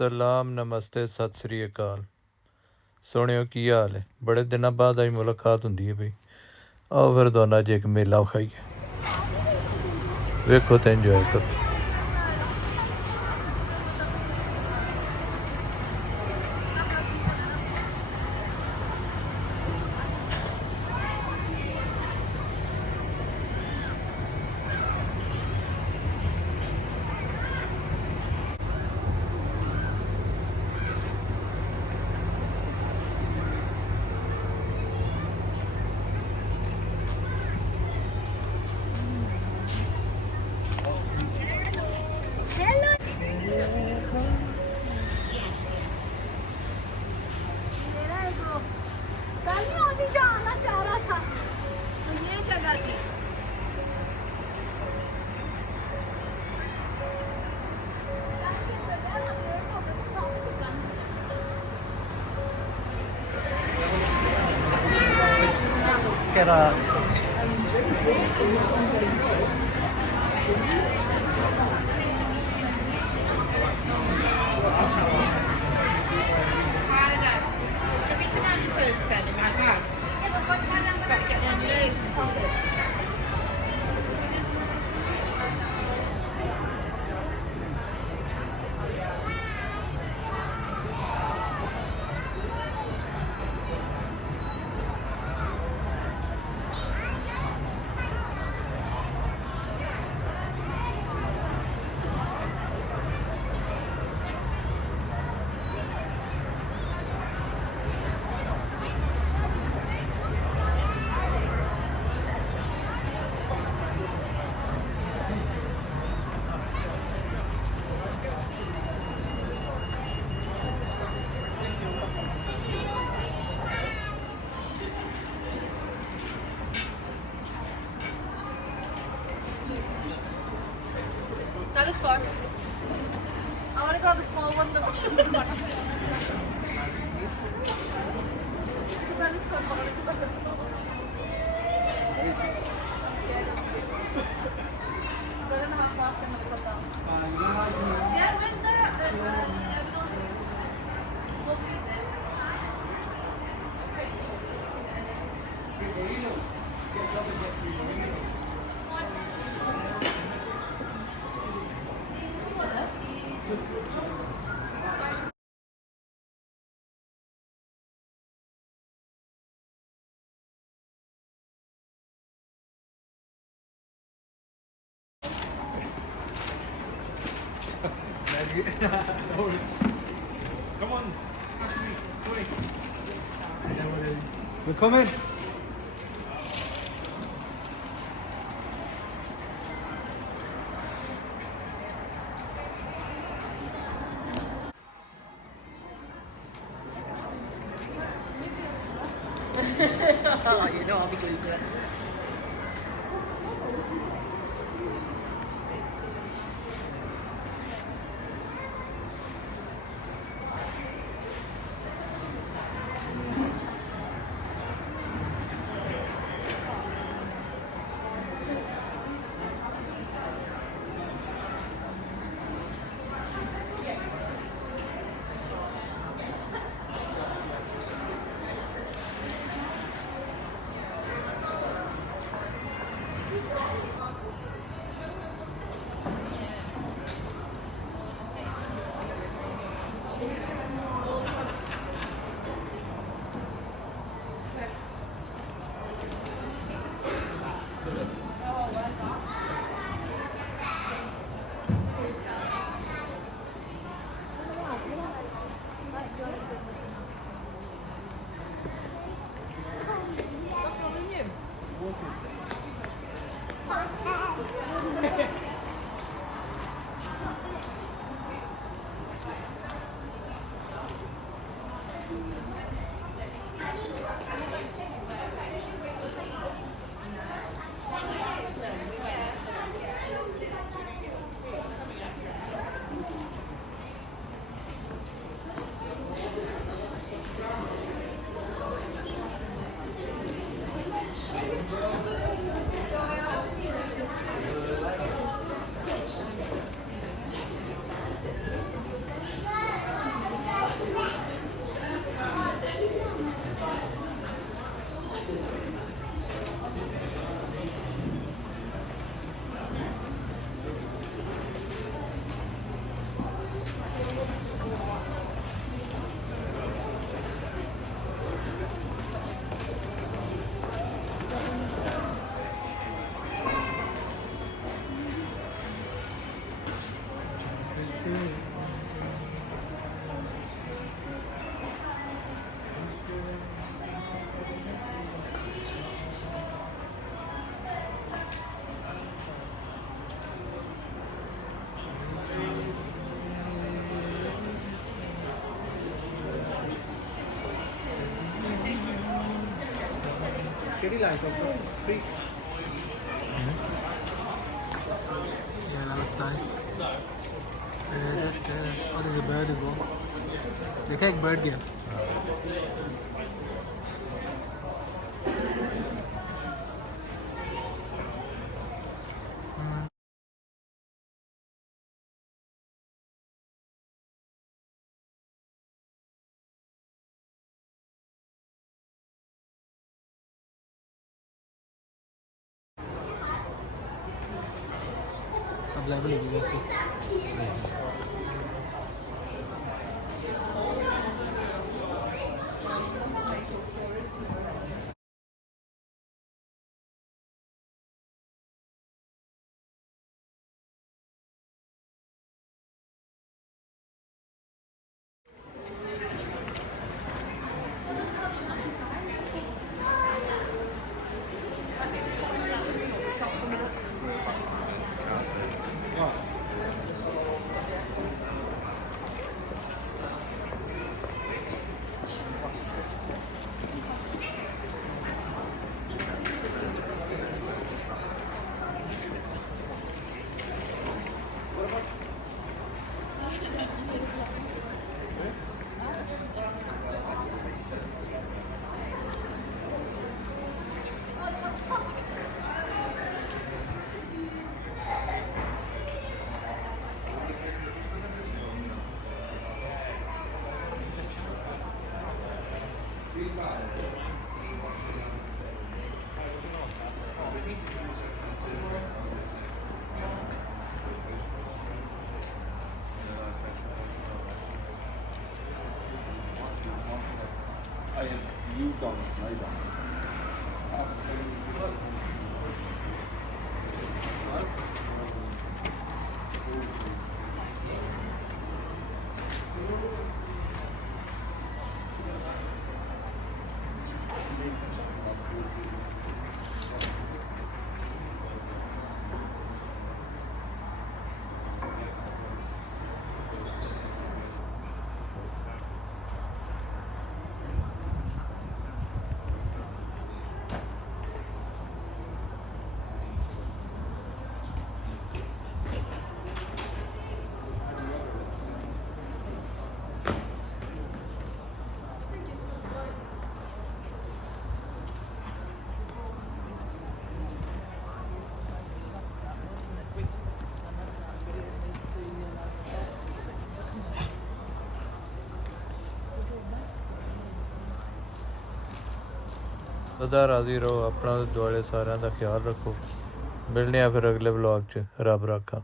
ਸਲਾਮ ਨਮਸਤੇ ਸਤਿ ਸ੍ਰੀ ਅਕਾਲ। ਸੋਹਣਿਓ ਕੀ ਹਾਲ ਹੈ? ਬੜੇ ਦਿਨਾਂ ਬਾਅਦ ਅੱਜ ਮੁਲਾਕਾਤ ਹੁੰਦੀ ਹੈ ਬਈ। ਆਓ ਫਿਰ ਦੋਨਾਂ 'ਚ ਇੱਕ ਮੇਲਾ ਵਿਖਾਈਏ, ਵੇਖੋ ਤੇ ਇੰਜੋਏ ਕਰੋ। कल ही जाना चाह रहा था तो ये जगह थी। That is fun. I want to go the small one. That is fun. I want to go the small one. So I don't know how fast I'm going to put down. Yeah, where's the... We'll use it. Come on. We're coming. Oh, you know I'll be glued to it. Yeah, that looks nice. Oh, there's a bird as well. देखा एक bird गया. अब level होगी वैसे. ਸਦਾ ਰਾਜ਼ੀ ਰਹੋ, ਆਪਣਾ ਦੁਆਲੇ ਸਾਰਿਆਂ ਦਾ ਖਿਆਲ ਰੱਖੋ। ਮਿਲਣੇ ਆ ਫਿਰ ਅਗਲੇ ਵਲੌਗ 'ਚ। ਰੱਬ ਰਾਖਾ।